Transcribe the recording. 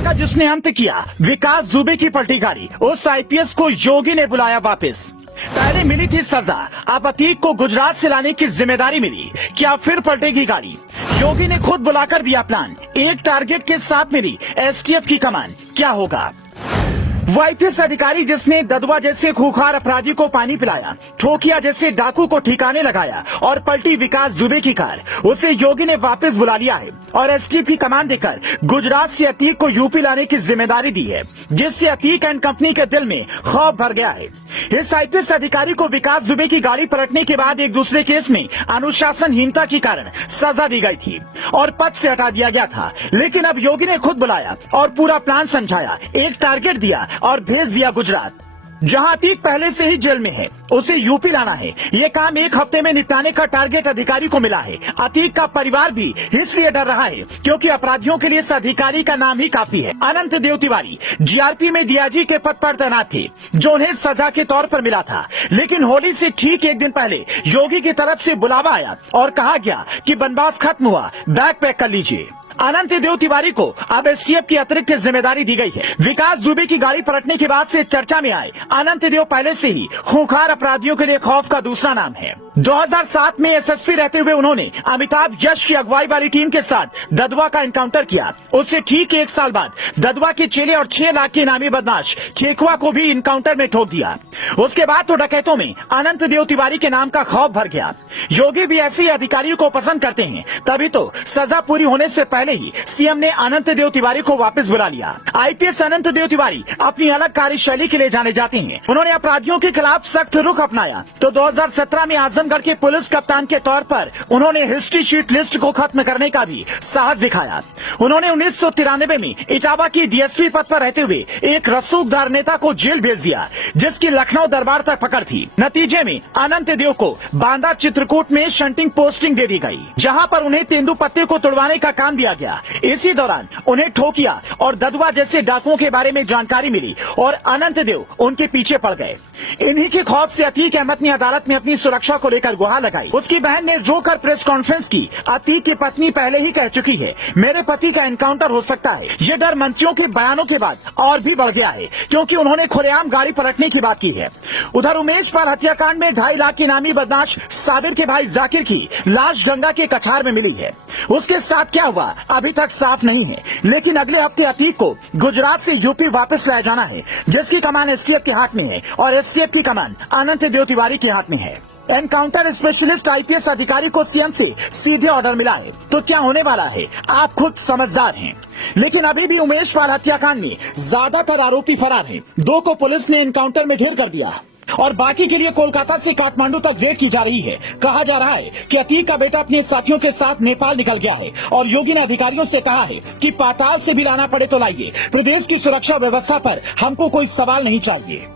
का जिसने अंत किया, विकास दुबे की पलटी गाड़ी, उस आईपीएस को योगी ने बुलाया वापस। पहले मिली थी सजा, अब अतीक को गुजरात से लाने की जिम्मेदारी मिली। क्या फिर पलटेगी गाड़ी? योगी ने खुद बुलाकर दिया प्लान। एक टारगेट के साथ मिली एसटीएफ की कमान। क्या होगा? वो आईपीएस अधिकारी जिसने ददवा जैसे खूंखार अपराधी को पानी पिलाया, ठोकिया जैसे डाकू को ठिकाने लगाया और पलटी विकास दुबे की कार, उसे योगी ने वापस बुला लिया है और एसटीएफ की कमान देकर गुजरात से अतीक को यूपी लाने की जिम्मेदारी दी है, जिससे अतीक एंड कंपनी के दिल में खौफ भर गया है। इस आईपीएस अधिकारी को विकास दुबे की गाड़ी पलटने के बाद एक दूसरे केस में अनुशासनहीनता के कारण सजा दी गई थी और पद से हटा दिया गया था। लेकिन अब योगी ने खुद बुलाया और पूरा प्लान समझाया, एक टारगेट दिया और भेज दिया गुजरात। जहां अतीक पहले से ही जेल में है, उसे यूपी लाना है। ये काम एक हफ्ते में निपटाने का टारगेट अधिकारी को मिला है। अतीक का परिवार भी इसलिए डर रहा है क्योंकि अपराधियों के लिए इस अधिकारी का नाम ही काफी है। अनंत देव तिवारी जीआरपी में डीआईजी के पद पर तैनात थे, जो उन्हें सजा के तौर पर मिला था। लेकिन होली से ठीक एक दिन पहले योगी की तरफ से बुलावा आया और कहा गया कि बनवास खत्म हुआ, बैग पैक कर लीजिए। अनंत देव तिवारी को अब एसटीएफ की अतिरिक्त जिम्मेदारी दी गई है। विकास दुबे की गाड़ी पलटने के बाद से चर्चा में आए अनंत देव पहले से ही खूंखार अपराधियों के लिए खौफ का दूसरा नाम है। 2007 में एसएसपी रहते हुए उन्होंने अमिताभ यश की अगुवाई वाली टीम के साथ ददवा का एनकाउंटर किया। उससे ठीक एक साल बाद ददवा के चेले और 6 लाख के इनामी बदमाश ठेकुआ को भी इनकाउंटर में ठोक दिया। उसके बाद तो डकैतों में अनंत देव तिवारी के नाम का खौफ भर गया। योगी भी ऐसे अधिकारियों को पसंद करते हैं, तभी तो सजा पूरी होने से पहले ही सीएम ने अनंत देव तिवारी को वापस बुला लिया। आईपीएस अनंत देव तिवारी अपनी अलग कार्यशैली के लिए जाने जाते हैं। उन्होंने अपराधियों के खिलाफ सख्त रुख अपनाया तो 2017 में आजमगढ़ के पुलिस कप्तान के तौर पर उन्होंने हिस्ट्री शीट लिस्ट को खत्म करने का भी साहस दिखाया। उन्होंने 1993 में इटावा की डीएसपी पद पर रहते हुए एक रसूखदार नेता को जेल भेज दिया, जिसकी लखनऊ दरबार तक पकड़ थी। नतीजे में अनंत देव को बांदा चित्रकूट में शंटिंग पोस्टिंग दे दी गई, जहां पर उन्हें तेंदुपत्ते को तुड़वाने का काम दिया गया। इसी दौरान उन्हें ठोकिया और ददवा जैसे डाकुओं के बारे में जानकारी मिली और अनंत देव उनके पीछे पड़ गए। इन्हीं के खौफ से अतीक अहमद ने अदालत में अपनी सुरक्षा को लेकर गुहार लगाई। उसकी बहन ने रोकर प्रेस कॉन्फ्रेंस की। अतीक की पत्नी पहले ही कह चुकी है, मेरे पति का एनकाउंटर हो सकता है। ये डर मंत्रियों के बयानों के बाद और भी बढ़ गया है, क्योंकि उन्होंने खुलेआम गाड़ी पलटने की बात की है। उधर उमेश पाल हत्याकांड में 2.5 लाख के इनामी बदमाश साबिर के भाई जाकिर की लाश गंगा के कछार में मिली है। उसके साथ क्या हुआ अभी तक साफ नहीं है, लेकिन अगले हफ्ते अतीक को गुजरात से यूपी वापस लाया जाना है, जिसकी कमान एसटीएफ के हाथ में है और एसटीएफ की कमान अनंत देव तिवारी के हाथ में है। एनकाउंटर स्पेशलिस्ट आईपीएस अधिकारी को सीएम से सीधे ऑर्डर मिला है, तो क्या होने वाला है आप खुद समझदार हैं। लेकिन अभी भी उमेश पाल हत्याकांड में ज्यादातर आरोपी फरार हैं। 2 को पुलिस ने एनकाउंटर में ढेर कर दिया और बाकी के लिए कोलकाता से काठमांडू तक रेड की जा रही है। कहा जा रहा है कि अतीक का बेटा अपने साथियों के साथ नेपाल निकल गया है और योगी ने अधिकारियों से कहा है कि पाताल से भी लाना पड़े तो लाइए। प्रदेश की सुरक्षा व्यवस्था पर हमको कोई सवाल नहीं चाहिए।